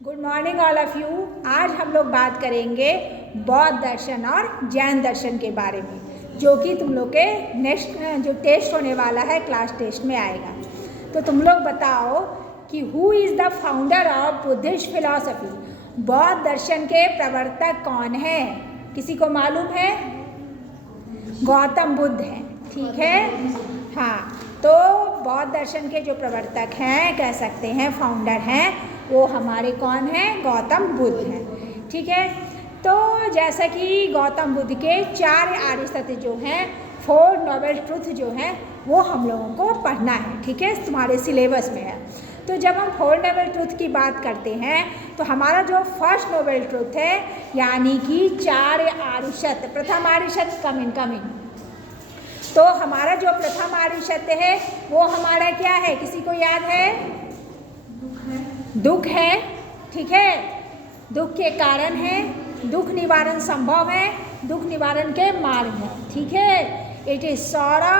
Good morning all of you. आज हम लोग बात करेंगे बौद्ध दर्शन और जैन दर्शन के बारे में, जो कि तुम लोग के नेक्स्ट जो टेस्ट होने वाला है क्लास टेस्ट में आएगा। तो तुम लोग बताओ कि who is the founder of Buddhist philosophy. बौद्ध दर्शन के प्रवर्तक कौन है? किसी को मालूम है? गौतम बुद्ध हैं, ठीक है। हाँ, तो बौद्ध दर्शन के जो प्रवर्तक हैं, कह सकते हैं फाउंडर हैं, वो हमारे कौन हैं? गौतम बुद्ध हैं, ठीक है। तो जैसा कि गौतम बुद्ध के 4 आर्य सत्य जो हैं, 4 नोबल ट्रुथ जो हैं, वो हम लोगों को पढ़ना है, ठीक है, तुम्हारे सिलेबस में है। तो जब हम 4 नोबल ट्रुथ की बात करते हैं तो हमारा जो फर्स्ट नोबल ट्रुथ है, यानी कि 4 आर्य सत्य, प्रथम आर्य सत्य कमिंग। तो हमारा जो प्रथम आर्य सत्य है वो हमारा क्या है? किसी को याद है? दुख है, ठीक है। दुख के कारण है, दुख निवारण संभव है, दुख निवारण के मार्ग है, ठीक है। इट इज सॉरो,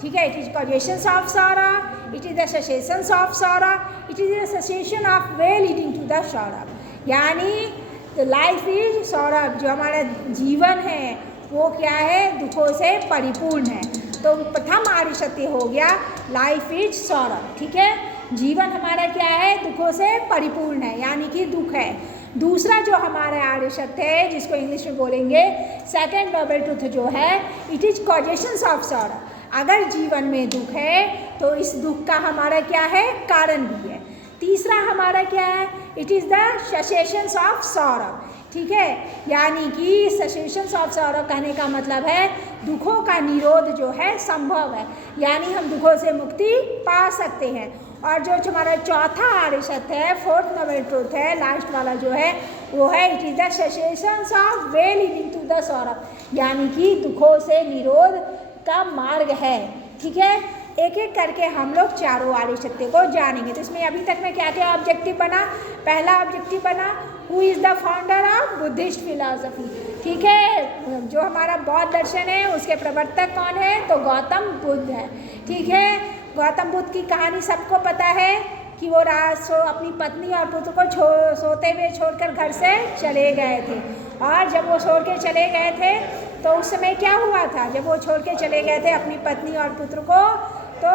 ठीक है, it is causations of sorrow, it is the cessations of sorrow, it is the cessation of way leading to the sorrow. यानी द लाइफ इज सॉरो, जो हमारा जीवन है वो क्या है? दुखों से परिपूर्ण है। तो प्रथम आर्य सत्य हो गया लाइफ इज सॉरो, ठीक है। जीवन हमारा क्या है? दुखों से परिपूर्ण है, यानी कि दुख है। दूसरा जो हमारा आर्य सत्य है, जिसको इंग्लिश में बोलेंगे सेकंड नोबल ट्रुथ जो है, it is causations of sorrow. अगर जीवन में दुख है तो इस दुख का हमारा क्या है? कारण भी है। तीसरा हमारा क्या है? It is the cessations of sorrow, ठीक है। यानी कि सेसेशंस ऑफ सॉरो कहने का मतलब है दुखों का निरोध जो है संभव है, यानी हम दुखों से मुक्ति पा सकते हैं। और जो हमारा चौथा आर्य सत्य है, 4th नोबल ट्रुथ है, लास्ट वाला जो है वो है it is the cessations of way leading to the sorrow, यानी कि दुखों से निरोध का मार्ग है, ठीक है। एक एक करके हम लोग चारों आर्य सत्य को जानेंगे। तो इसमें अभी तक में क्या क्या ऑब्जेक्टिव बना? पहला ऑब्जेक्टिव बना who is the founder of Buddhist philosophy, ठीक है। जो हमारा बौद्ध दर्शन है उसके प्रवर्तक कौन है? तो गौतम बुद्ध है, ठीक है। गौतम बुद्ध की कहानी सबको पता है कि वो अपनी पत्नी और पुत्र को सोते हुए छोड़कर घर से चले गए थे। और जब वो छोड़ के चले गए थे तो उस समय क्या हुआ था? जब वो छोड़ के चले गए थे अपनी पत्नी और पुत्र को, तो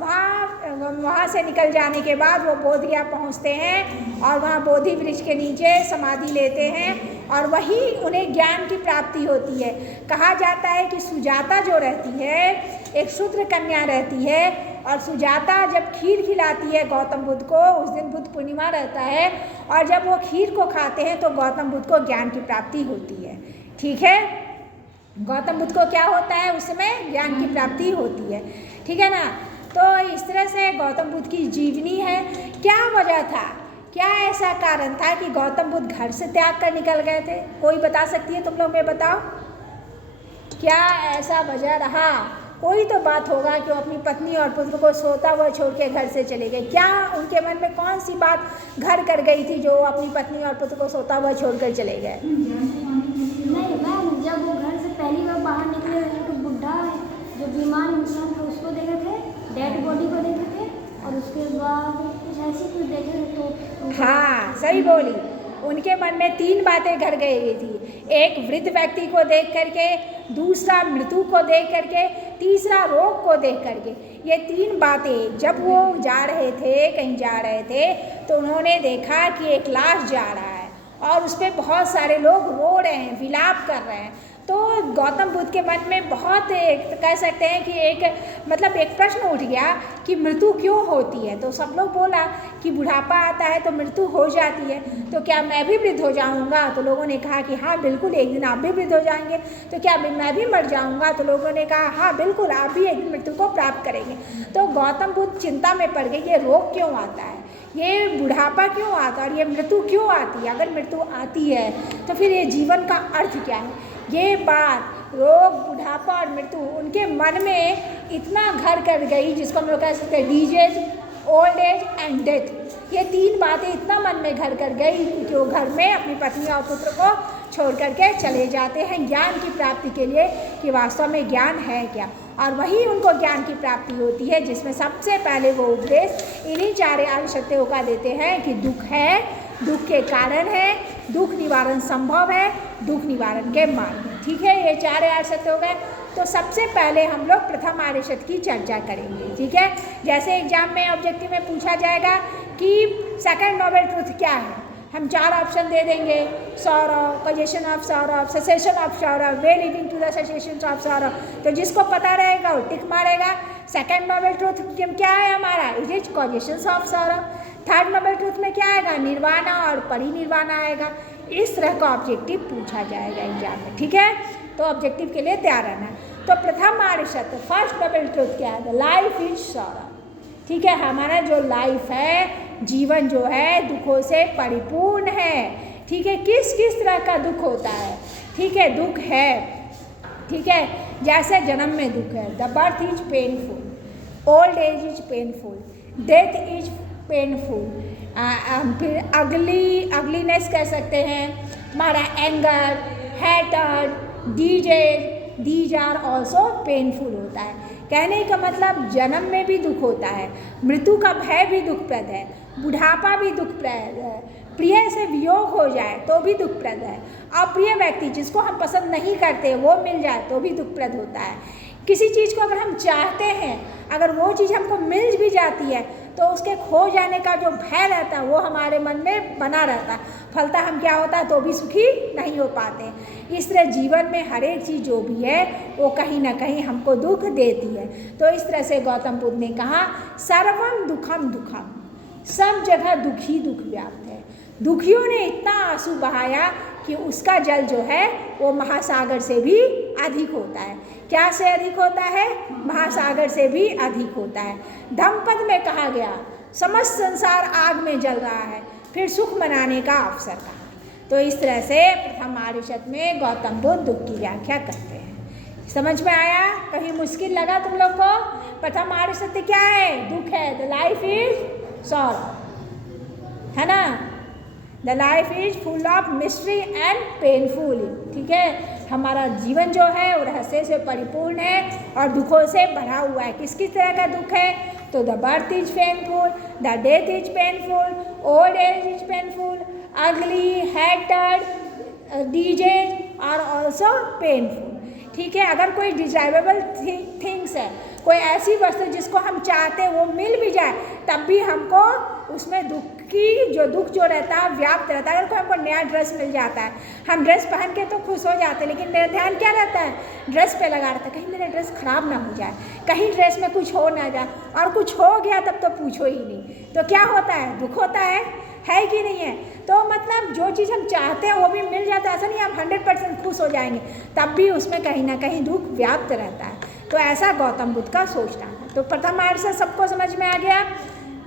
वहाँ से निकल जाने के बाद वो बोधगया पहुँचते हैं और वहाँ बोधि वृक्ष के नीचे समाधि लेते हैं और वहीं उन्हें ज्ञान की प्राप्ति होती है। कहा जाता है कि सुजाता जो रहती है, एक शूद्र कन्या रहती है, और सुजाता जब खीर खिलाती है गौतम बुद्ध को, उस दिन बुद्ध पूर्णिमा रहता है, और जब वो खीर को खाते हैं तो गौतम बुद्ध को ज्ञान की प्राप्ति होती है, ठीक है। गौतम बुद्ध को क्या होता है? उस समय ज्ञान की प्राप्ति होती है, ठीक है ना। तो इस तरह से गौतम बुद्ध की जीवनी है। क्या वजह था, क्या ऐसा कारण था कि गौतम बुद्ध घर से त्याग कर निकल गए थे? कोई बता सकती है? तुम लोग में बताओ, क्या ऐसा वजह रहा? कोई तो बात होगा कि वो अपनी पत्नी और पुत्र को सोता हुआ छोड़ के घर से चले गए। क्या उनके मन में कौन सी बात घर कर गई थी जो अपनी पत्नी और पुत्र को सोता हुआ छोड़कर चले गए? नहीं मैम, जब वो घर से पहली बार बाहर निकले तो बुढ़ा जो बीमार इंसान था उसको देखे थे, डेड बॉडी को देखे थे, और उसके बाद कुछ ऐसी कुछ देखे थे। तो हाँ, सही बोली। उनके मन में 3 बातें घर गई थी। एक वृद्ध व्यक्ति को देख करके, दूसरा मृत्यु को देख करके, तीसरा रोग को देख करके। ये 3 बातें जब वो जा रहे थे, कहीं जा रहे थे, तो उन्होंने देखा कि एक लाश जा रहा है और उस पर बहुत सारे लोग रो रहे हैं, विलाप कर रहे हैं। तो गौतम बुद्ध के मन में बहुत कह सकते हैं कि एक प्रश्न उठ गया कि मृत्यु क्यों होती है। तो सब लोग बोला कि बुढ़ापा आता है तो मृत्यु हो जाती है, तो क्या मैं भी वृद्ध हो जाऊंगा? तो लोगों ने कहा कि हाँ बिल्कुल, एक दिन आप भी वृद्ध हो जाएंगे। तो क्या मैं भी मर जाऊंगा? तो लोगों ने कहा हाँ बिल्कुल, आप भी एक दिन मृत्यु को प्राप्त करेंगे। तो गौतम बुद्ध चिंता में पड़ गए, ये रोग क्यों आता है, ये बुढ़ापा क्यों आता है और ये मृत्यु क्यों आती है? अगर मृत्यु आती है तो फिर ये जीवन का अर्थ क्या है? ये बात रोग, बुढ़ापा और मृत्यु उनके मन में इतना घर कर गई, जिसको हम लोग कह सकते हैं disease, old age and death. ये 3 बातें इतना मन में घर कर गई कि वो घर में अपनी पत्नी और पुत्र को छोड़ करके चले जाते हैं ज्ञान की प्राप्ति के लिए, कि वास्तव में ज्ञान है क्या। और वहीं उनको ज्ञान की प्राप्ति होती है, जिसमें सबसे पहले वो उपदेश इन्हीं 4 आर्य सत्यों का देते हैं कि दुख है, दुख के कारण है, दुख निवारण संभव है, दुख निवारण के मार्ग है। ठीक है, ये 4 आर्य सत्य हो गए। तो सबसे पहले हम लोग प्रथम आर्य सत्य की चर्चा करेंगे। ठीक है, जैसे एग्जाम में ऑब्जेक्टिव में पूछा जाएगा कि सेकंड नोबल ट्रूथ क्या है, हम 4 ऑप्शन दे देंगे, sorrow, causation of sorrow, cessation of sorrow, way leading to the cessation of sorrow. तो जिसको पता रहेगा वो टिक मारेगा। सेकंड नोबल ट्रूथ क्या है हमारा, it is causation of sorrow. Third noble truth में क्या आएगा, निर्वाणा और परिनिर्वाणा आएगा। इस तरह का ऑब्जेक्टिव पूछा जाएगा एग्जाम में। ठीक है, तो ऑब्जेक्टिव के लिए तैयार रहना है। तो प्रथम आर्य सत्य, फर्स्ट नोबल ट्रूथ क्या है, द लाइफ इज सौरव। ठीक है, हमारा जो लाइफ है, जीवन जो है दुखों से परिपूर्ण है। ठीक है, किस किस तरह का दुख होता है, ठीक है, दुख है, ठीक है, जैसे जन्म में दुख है, the birth is painful, old age is painful, death is painful, फिर अगलीनेस कह सकते हैं, हमारा anger, hatred, these are also painful होता है। कहने का मतलब जन्म में भी दुख होता है, मृत्यु का भय भी दुखप्रद है, बुढ़ापा भी दुखप्रद है, प्रिय से वियोग हो जाए तो भी दुखप्रद है, अप्रिय व्यक्ति जिसको हम पसंद नहीं करते वो मिल जाए तो भी दुखप्रद होता है। किसी चीज़ को अगर हम चाहते हैं, अगर वो चीज़ हमको मिल भी जाती है तो उसके खो जाने का जो भय रहता है वो हमारे मन में बना रहता है, फलता हम क्या होता है तो भी सुखी नहीं हो पाते। इस तरह जीवन में हर एक चीज़ जो भी है वो कहीं ना कहीं हमको दुख देती है। तो इस तरह से गौतम बुद्ध ने कहा सर्वम दुखम दुखम, सब जगह दुख ही दुख व्याप्त है। दुखियों ने इतना आंसू बहाया कि उसका जल जो है वो महासागर से भी अधिक होता है। क्या से अधिक होता है, महासागर से भी अधिक होता है। धम्मपद में कहा गया समस्त संसार आग में जल रहा है, फिर सुख मनाने का अवसर कहा। तो इस तरह से प्रथम आर्य सत्य में गौतम बुद्ध दुख की व्याख्या करते हैं। समझ में आया, कहीं मुश्किल लगा तुम लोग को? प्रथम आर्य सत्य क्या है, दुख है, द लाइफ इज सॉरो, है ना, the life is full of mystery and painful. ठीक है, हमारा जीवन जो है वो रहस्य से परिपूर्ण है और दुखों से भरा हुआ है। किस किस तरह का दुख है, तो the birth is painful, the death is painful, old age is painful, ugly, hatred, diseases are also painful. ठीक है, अगर कोई डिजायरेबल थिंग्स है, कोई ऐसी वस्तु जिसको हम चाहते हैं वो मिल भी जाए तब भी हमको उसमें दुख जो रहता है व्याप्त रहता है। अगर कोई हमको नया ड्रेस मिल जाता है, हम ड्रेस पहन के तो खुश हो जाते हैं, लेकिन मेरा ध्यान क्या रहता है, ड्रेस पे लगा रहता है, कहीं मेरा ड्रेस खराब ना हो जाए, कहीं ड्रेस में कुछ हो ना जाए, और कुछ हो गया तब तो पूछो ही नहीं। तो क्या होता है, दुख होता है कि नहीं है? तो मतलब जो चीज़ हम चाहते हैं वो भी मिल जाता है, ऐसा नहीं हम 100% खुश हो जाएंगे, तब भी उसमें कहीं ना कहीं दुख व्याप्त रहता है। तो ऐसा गौतम बुद्ध का सोचना है। तो प्रथम आर्य सत्य सबको समझ में आ गया।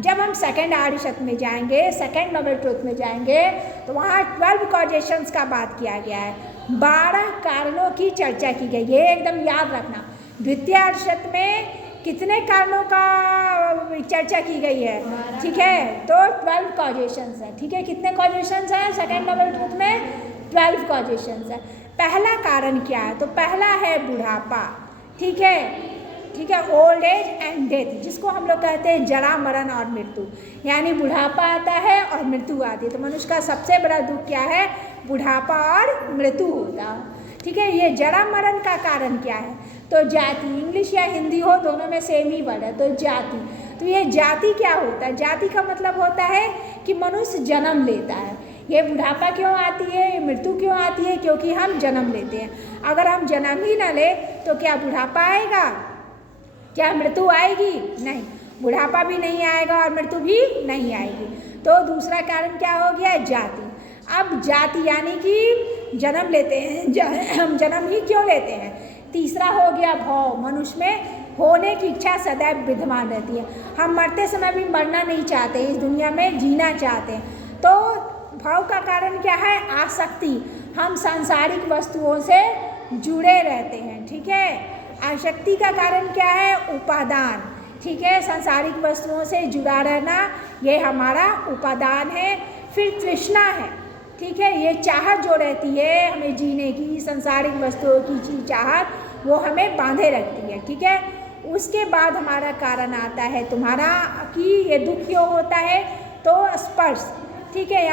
जब हम सेकंड आर्य सत्य में जाएंगे, सेकंड नोबल ट्रूथ में जाएंगे, तो वहाँ 12 कॉजेशंस का बात किया गया है, 12 कारणों की चर्चा की गई। ये एकदम याद रखना, द्वितीय आर्य सत्य में कितने कारणों का चर्चा की गई है, ठीक है, तो 12 कॉजेशंस है। ठीक है, कितने कॉजेशंस हैं सेकंड नोबल ट्रूथ में, 12 कॉजेशंस है। पहला कारण क्या है, तो पहला है बुढ़ापा। ठीक है, ओल्ड एज एंड डेथ, जिसको हम लोग कहते हैं जरा मरण और मृत्यु, यानी बुढ़ापा आता है और मृत्यु आती है। तो मनुष्य का सबसे बड़ा दुख क्या है, बुढ़ापा और मृत्यु होता है। ठीक है, ये जरा मरण का कारण क्या है, तो जाति, इंग्लिश या हिंदी हो दोनों में सेम ही वर्ड है, तो जाति। तो ये जाति क्या होता है, जाति का मतलब होता है कि मनुष्य जन्म लेता है। ये बुढ़ापा क्यों आती है, ये मृत्यु क्यों आती है, क्योंकि हम जन्म लेते हैं। अगर हम जन्म ही ना ले तो क्या बुढ़ापा आएगा, क्या मृत्यु आएगी? नहीं, बुढ़ापा भी नहीं आएगा और मृत्यु भी नहीं आएगी। तो दूसरा कारण क्या हो गया, जाति। अब जाति यानी कि जन्म लेते हैं, हम जन्म ही क्यों लेते हैं। तीसरा हो गया भव, मनुष्य में होने की इच्छा सदैव विद्यमान रहती है, हम मरते समय भी मरना नहीं चाहते, इस दुनिया में जीना चाहते हैं। तो भव का कारण क्या है, आसक्ति, हम सांसारिक वस्तुओं से जुड़े रहते हैं। ठीक है, आसक्ति का कारण क्या है, उपादान। ठीक है, सांसारिक वस्तुओं से जुड़ा रहना ये हमारा उपादान है। फिर तृष्णा है। ठीक है, ये चाहत जो रहती है हमें जीने की, सांसारिक वस्तुओं की चाहत, वो हमें बांधे रखती है। ठीक है, उसके बाद हमारा कारण आता है तुम्हारा कि ये दुख क्यों होता है, तो स्पर्श। ठीक है,